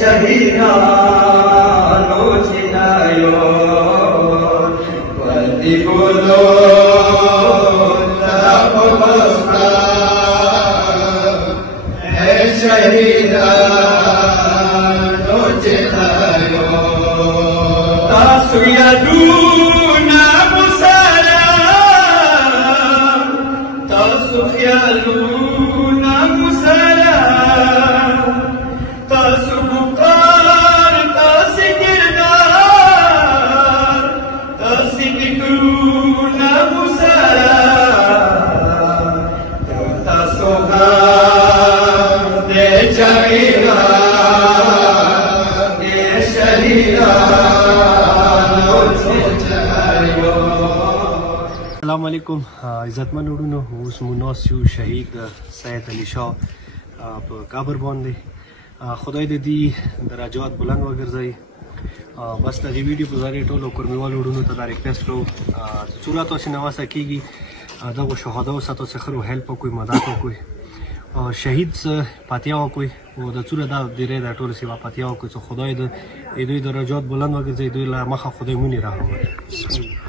شهیدانو چې دا یو ودې ګلو ته په مستا شهیدانو چې دا یو تاسو یادونه مو سره تاسو خیالونه مو سره تاسو بقار تاسو کردار تاسو فکرونه مو سره تاسو غم د جاویدان د شهیدانو چې السلام علیکم عزتمن وروڼو اوس مو ناست یو شهید سید علي شاه په قبر باندې خدای د دې درجات بلند وګرځوي بس د دې ویډیو په ذریعه ټولو کورمیوال وروڼو ته دا ریکویسټ کوو څومره تاسې نواسه کیږي دغو شهداو څخه تاسې ښه هیلپ وکړئ مدد وکړئ شهید پاتیا وکړئ او د څومره دا ډیری د ټولو سیوا پاتیا وکړئ چې خدای د دوی درجات بلند وګرځوي دوی له مخه خدای مونږ رحم وکړي